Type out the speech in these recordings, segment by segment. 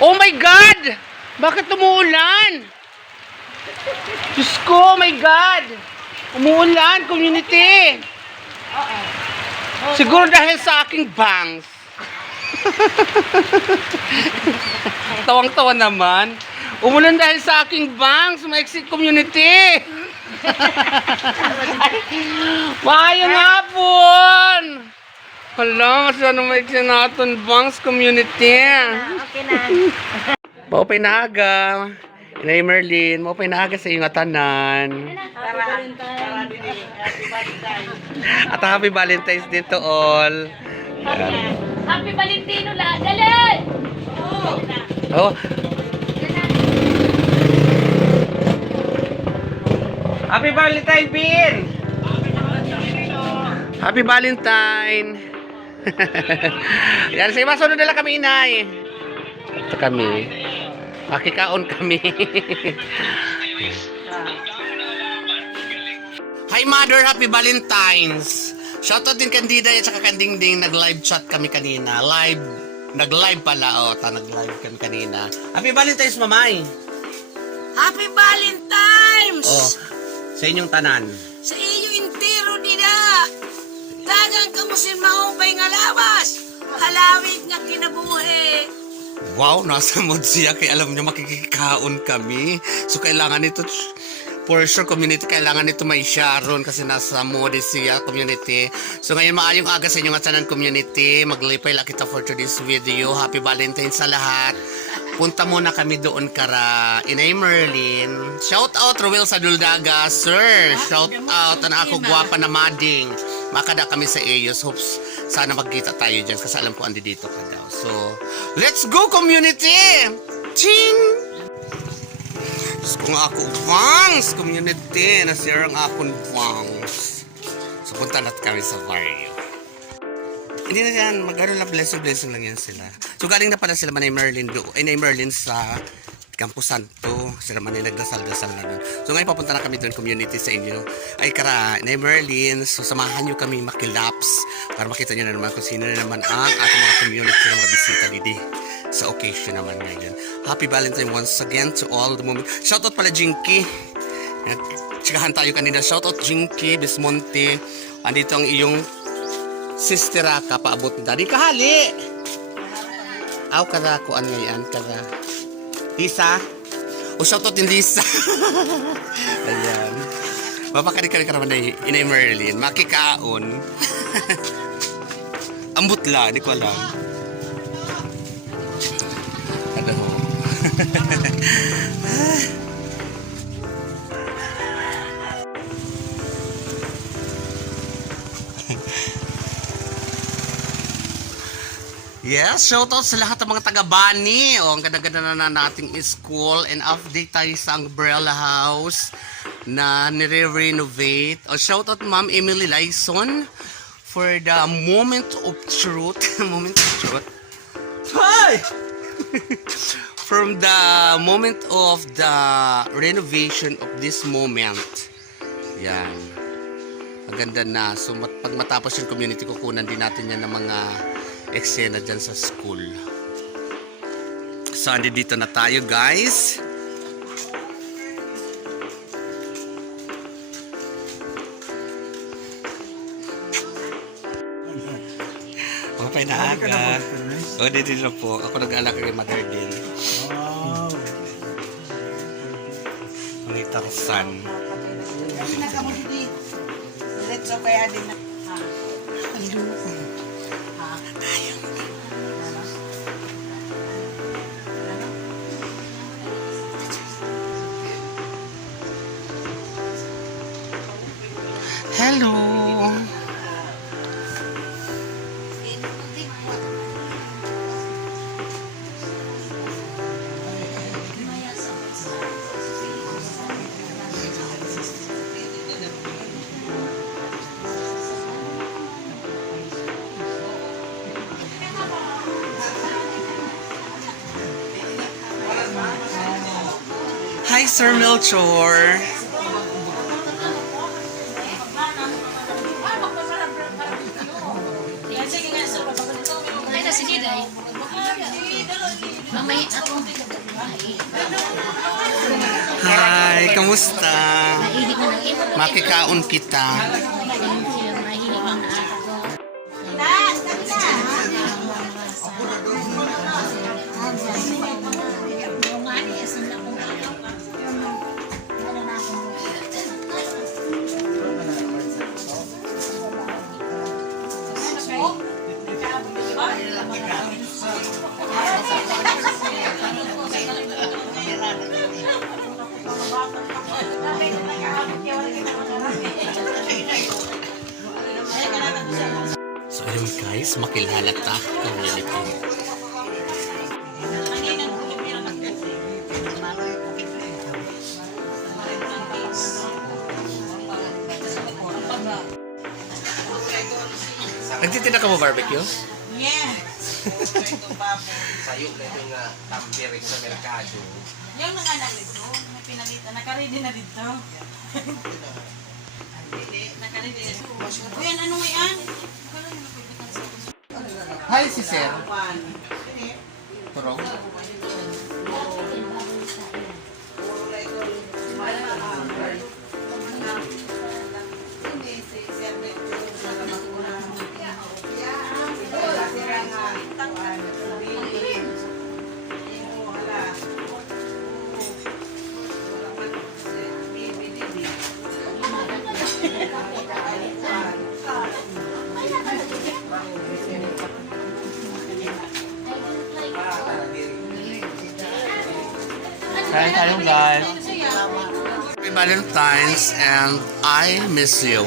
Oh my God! Bakit umuulan? Diyos ko, oh my God! Umuulan, community! Siguro dahil sa aking bangs. Tawang-tawa naman. Umulan dahil sa aking bangs, maiksi community! Maayong hapon! Hala, masyadong maiksi natin bangs community. Okay na. Maupay na aga. Inay Merlin, maupay na aga sa iyong atanan. At happy Valentine's Day to all. Yan. Happy Valentino la. Dali! Oh. Happy Valentine, Bin! Happy Valentine! Yan, sa iba, sunod nila kami, inay. Ito kami. Makikaon kami. Hi, Mother! Happy Valentine's! Shoutout din Candida at saka Kandingding. Nag-live chat kami kanina. Nag-live pala. Nag-live kami kanina. Happy Valentine's, Mamay! Happy Valentine's! Oh, sa inyong tanan. Sa iyo intero dida. Dagang kamusin maupay nga lawas. Halawig nga kinabuhi. Wow, nasa mood siya. Kaya alam niyo, makikikaon kami. So, kailangan ito, for sure, community, kailangan ito may Sharon kasi nasa mood siya, community. So, ngayon, maayong aga sa inyong atsanan, community. Maglipay lang kita for today's video. Happy Valentine's sa lahat. Punta muna kami doon kara Inay Merlin. Shout out Roel sa Duldaga, sir. Shout out ang ako gwapa na mading. Makada kami sa Eos. Hopes sana magkita tayo dyan kasi alam ko andi dito ka daw. So, let's go community! Ching! Kung ako bangs community, nasira ang akong bangs. So, punta natin kami sa barrio. Hindi na yan, mag-aaral na blessing lang yan sila. So galing na pala sila Manay Merlin Inay Merlin sa Campo Santo. Sila Manay nagdasal-dasal na doon. So ngayon papunta na kami doon community sa inyo. Ay kara, Inay Merlin, so samahan nyo kami makilaps para makita nyo na naman kung sino na naman ang ating mga community na mga bisita didi sa occasion naman ngayon. Happy Valentine once again to all the moment. Shoutout pala Jinky. Tsikahan tayo kanina. Shoutout Jinky Bismonte. Andito ang iyong sister ka paabot ni Daddy kahali. Aw kada ko ano yan kada. Lisa. O shoutout din Lisa. Ayan. Mapakari-kari ka naman na Inay Merlin. Makikaon. Ambutla, di ko alam. Ano ho? Yes, shoutout sa lahat ng mga taga-Bani. Ang ganda-ganda na nating school and update tayo sa Umbrella House na nire-renovate. Shoutout Ma'am Emily Lyson for the moment of truth. Moment of truth. Hi! From the moment of the renovation of this moment. Yan. Maganda na. So pag matapos yung community, kukunan din natin yan ng mga eksena dyan sa school. So, dito na tayo, guys. Okay na aga. O, dito na po. Ako nag-alak kay Mother din. Ang San. Let's kaya din na. Hello. Hi, Sir Melchor. Mamay ako. Hi, kamusta? Mahilig mo ng ito. Makikaon kita. Mahilig mo na ako. So ayun guys, makilala ta community. Nagtitinda ka mo barbecue? Sayo na yung tambirik sa merkado. Yung nanganak dito, may pinalitan. Nakaready na dito. Nakaready na dito. O yan, ano yan? Hi, si Sir. Turong. Kain tayo guys. Happy Valentine's and I miss you.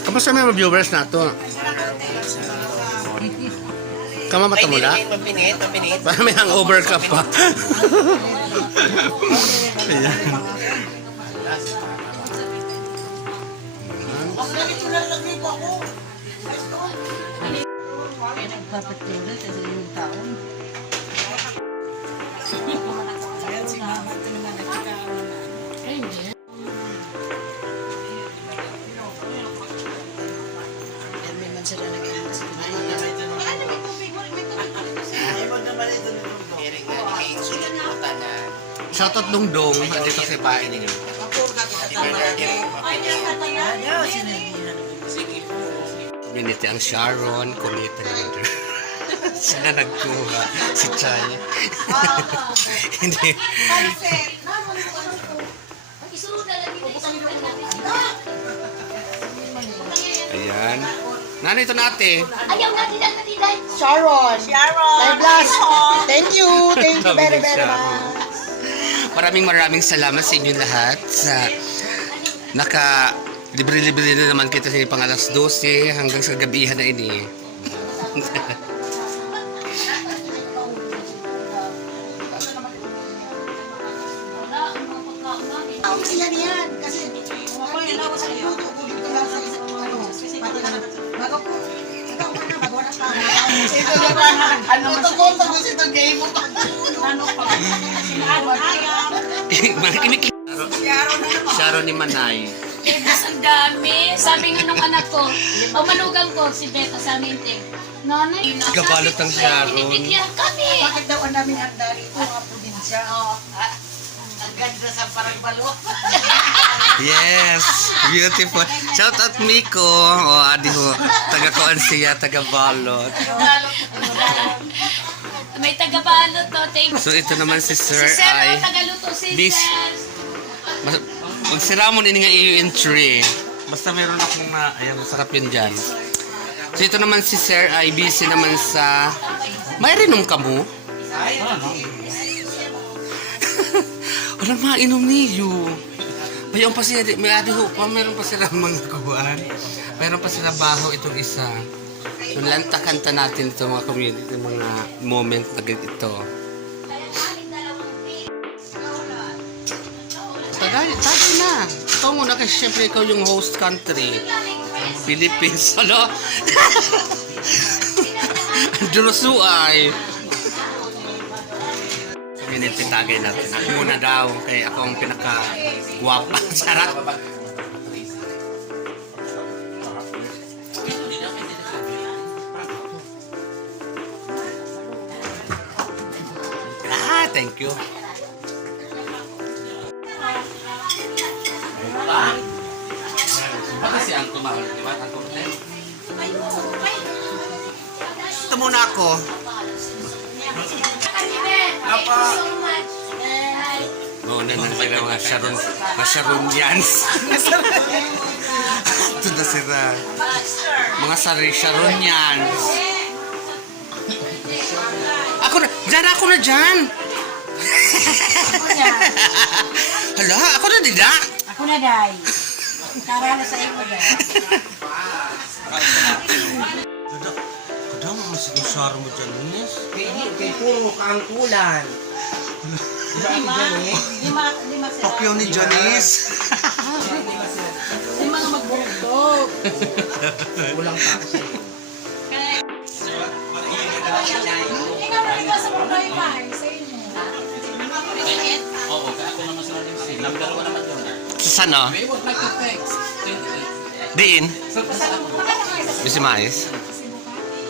Kamusta na yung viewers na ito? Kama mata mo la? Mapinit. Para may hangover ka pa. Ayan. Shoutout Dongdong, dito sa bahay ninyo. Community ang Sharon, community leader. Sila nagkuha, si Chay. Hindi. Ayan. Nano ito natin? Ayaw natin ang natiday. Sharon. God bless. Thank you very, very much. Maraming salamat sa inyong lahat sa libre-libre na naman kita sa pang alas 12 hanggang sa gabihan na ini. Yan. Kasi ako sa luto ko dito lang sa pati na bago ko ikaw na bago na pa. Ano to kasi itong game mo. Ano pa? Sharon ni Manay. Ang dami. Sabi nga nung anak ko, o manugang ko, si Beta sa amin, Nanay, Kabalot ang Sharon. Binibigyan kami. Bakit daw ang daming handa rito nga po din siya. Ang ganda sa parang balo. Yes, beautiful. Shout out Miko. O adi ho, taga Kuan siya, taga Balot. May taga-balot to. Thank you. So ito naman si Sir Si Sir, ay taga-luto si Bis. Sir. magsira mo ini nga iyo in tree. Basta meron akong ayan, masarap yun dyan. So ito naman si Sir ay busy naman sa may rinom ka mo? Walang mainom niyo. Mayroon pa siya, may adi ho pa, meron pa sila mga kubuan. Meron pa sila baho itong isa. So lanta kanta natin ito mga community, mga moment na ito. Tagay na. Ikaw muna kasi syempre ikaw yung host country. Philippines, ano? Durusuay. Community tagay natin. Ako muna daw, kaya ako ang pinaka-guwapa. Sarap. thank you. Bakit siya ang tumawag? Di ba? Ang tumawag? Ito muna ako. Oo, na sila mga Sharonians. Ito na sila. Mga Sharonians. Ako na, dyan. Hala, ako na dida. Ako na, Day. Karala sa iyo, Day. Kadang mas usar mo dyan, Ines. Kay puro kaangkulan. Lima sila. Tokyo ni Janice. Yung mga magbukdog. Kulang pa ako sa iyo. Ikaw na ikaw sa Purdoy pa. Sa inyo. Oo, kaya ako naman sa rin si number 1 naman yun. Saan no? We would like to text 28. Diin? So, pasal ako. Bisi mais?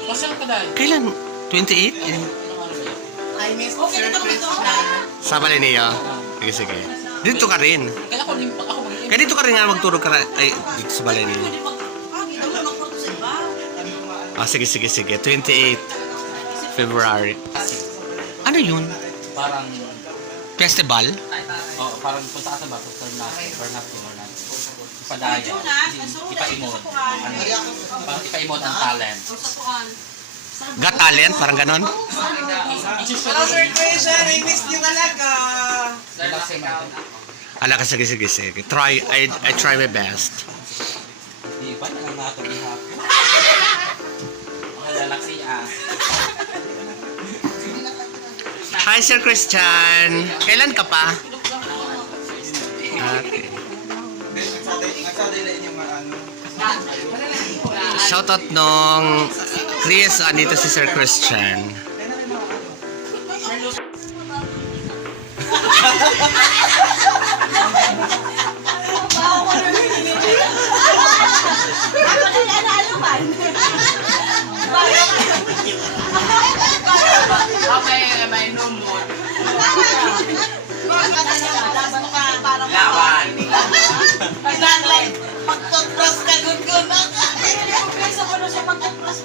Pasal ka dahil. Kailan? 28? I miss okay na ito. Sa Bali niyo? Sige, sige. Dito ka rin. Kaya ako mag- Kaya dito ka rin nga magturo ka ay dito sa Bali niyo. Ah, sige, sige, sige. 28 February. Ano yun? parang, Festival? parang punta ka sa bato sa Bernard Timonan. Ipadaya. Ipa-emote. Ipa-emote ang talent. Got talent? Parang ganon? Hello, Sir Christian! I miss you talaga! Ala ka, sige, sige, sige. I try my best. Di ba? Nang nato ni Happy. Ang lalaksi Hi, Sir Christian. Kailan ka pa? Okay. Shoutout nung Chris, andito si Sir Christian. Okay, may numod. Laban. Pagtutros ka gud-gud. Sa ko na siya pagtutros.